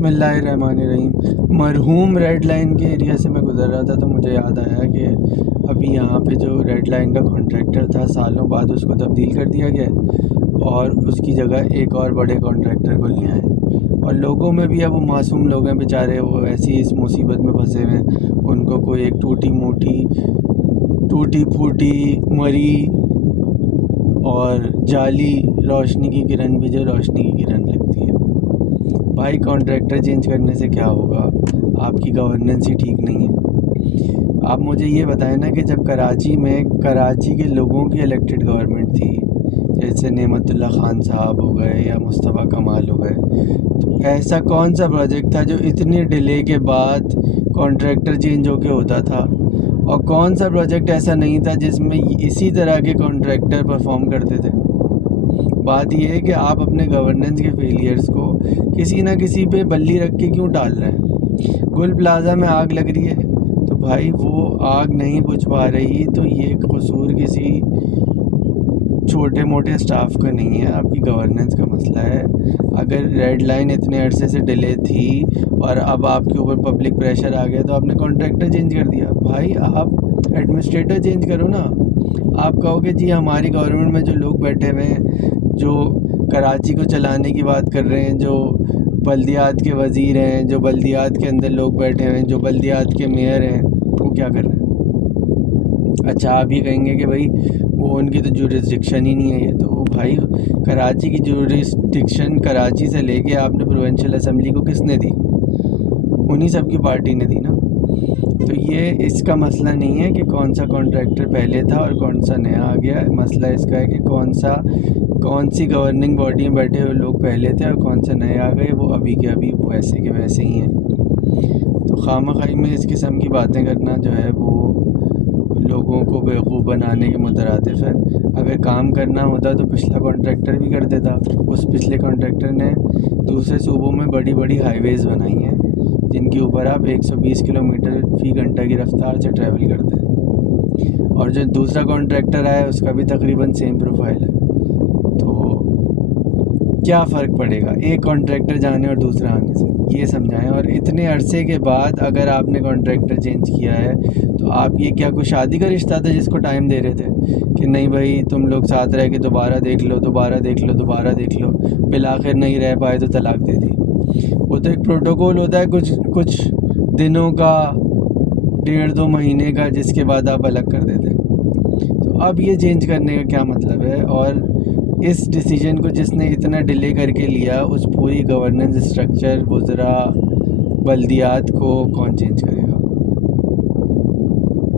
بسم اللہ الرحمن الرحیم۔ مرحوم ریڈ لائن کے ایریا سے میں گزر رہا تھا تو مجھے یاد آیا کہ ابھی یہاں پہ جو ریڈ لائن کا کانٹریکٹر تھا سالوں بعد اس کو تبدیل کر دیا گیا اور اس کی جگہ ایک اور بڑے کانٹریکٹر کو لیا ہے، اور لوگوں میں بھی اب وہ معصوم لوگ ہیں بیچارے، وہ ایسی اس مصیبت میں پھنسے ہوئے ہیں، ان کو کوئی ایک ٹوٹی پھوٹی مری اور جعلی روشنی کی کرن بھی جو روشنی کی کرن لگتی ہے۔ بھائی کانٹریکٹر چینج کرنے سے کیا ہوگا؟ آپ کی گورننس ہی ٹھیک نہیں ہے۔ آپ مجھے یہ بتائیں نا کہ جب کراچی کے لوگوں کی الیکٹڈ گورنمنٹ تھی، جیسے نعمت اللہ خان صاحب ہو گئے یا مصطفیٰ کمال ہو گئے، تو ایسا کون سا پروجیکٹ تھا جو اتنی ڈیلے کے بعد کانٹریکٹر چینج ہو کے ہوتا تھا، اور کون سا پروجیکٹ ایسا نہیں تھا جس میں اسی طرح کے کانٹریکٹر پرفارم کرتے تھے؟ بات یہ ہے کہ آپ اپنے گورننس کے فیلیئرز کو کسی نہ کسی پہ بلی رکھ کے کیوں ڈال رہے ہیں؟ گل پلازا میں آگ لگ رہی ہے تو بھائی وہ آگ نہیں بجھ پا رہی تو یہ قصور کسی چھوٹے موٹے سٹاف کا نہیں ہے، آپ کی گورننس کا مسئلہ ہے۔ اگر ریڈ لائن اتنے عرصے سے ڈیلے تھی اور اب آپ کے اوپر پبلک پریشر آ گیا تو آپ نے کانٹریکٹر چینج کر دیا۔ بھائی آپ ایڈمنسٹریٹر چینج کرو نا۔ آپ کہو کہ جی ہماری گورنمنٹ میں جو لوگ بیٹھے ہوئے ہیں، جو کراچی کو چلانے کی بات کر رہے ہیں، جو بلدیات کے وزیر ہیں، جو بلدیات کے اندر لوگ بیٹھے ہوئے ہیں، جو بلدیات کے میئر ہیں، وہ کیا کر رہے ہیں؟ اچھا آپ یہ کہیں گے کہ بھائی وہ ان کی تو جورسڈکشن ہی نہیں ہے، یہ تو بھائی کراچی کی جورسڈکشن کراچی سے لے کے آپ نے پروونشل اسمبلی کو کس نے دی؟ انہی سب کی پارٹی نے دی نا۔ تو یہ اس کا مسئلہ نہیں ہے کہ کون سا کانٹریکٹر پہلے تھا اور کون سا نیا آ گیا، مسئلہ اس کا ہے کہ کون سی گورننگ باڈی میں بیٹھے ہوئے لوگ پہلے تھے اور کون سے نئے آ گئے، وہ ابھی کے ابھی ویسے کے ویسے ہی ہیں۔ تو خواہ مخواہ میں اس قسم کی باتیں کرنا جو ہے وہ لوگوں کو بیوقوف بنانے کے مترادف ہے۔ اگر کام کرنا ہوتا تو پچھلا کانٹریکٹر بھی کر دیتا۔ اس پچھلے کانٹریکٹر نے دوسرے صوبوں میں بڑی بڑی ہائی ویز بنائی ہیں جن کے اوپر آپ 120 کلومیٹر فی گھنٹہ کی رفتار سے ٹریول کرتے ہیں، اور جو دوسرا کانٹریکٹر آیا اس کا بھی تقریباً سیم پروفائل ہے۔ تو کیا فرق پڑے گا ایک کانٹریکٹر جانے اور دوسرا آنے سے؟ یہ سمجھائیں۔ اور اتنے عرصے کے بعد اگر آپ نے کانٹریکٹر چینج کیا ہے تو آپ یہ کیا کوئی شادی کا رشتہ تھا جس کو ٹائم دے رہے تھے کہ نہیں بھائی تم لوگ ساتھ رہ کے دوبارہ دیکھ لو، بالآخر نہیں رہ پائے تو طلاق دے دی؟ وہ تو ایک پروٹوکول ہوتا ہے کچھ دنوں کا، 1.5-2 مہینے کا، جس کے بعد آپ الگ کر دیتے ہیں۔ تو اب یہ چینج کرنے کا کیا مطلب ہے؟ اور اس ڈیسیجن کو جس نے اتنا ڈیلے کر کے لیا، اس پوری گورننس اسٹرکچر وزراء بلدیات کو کون چینج کرے؟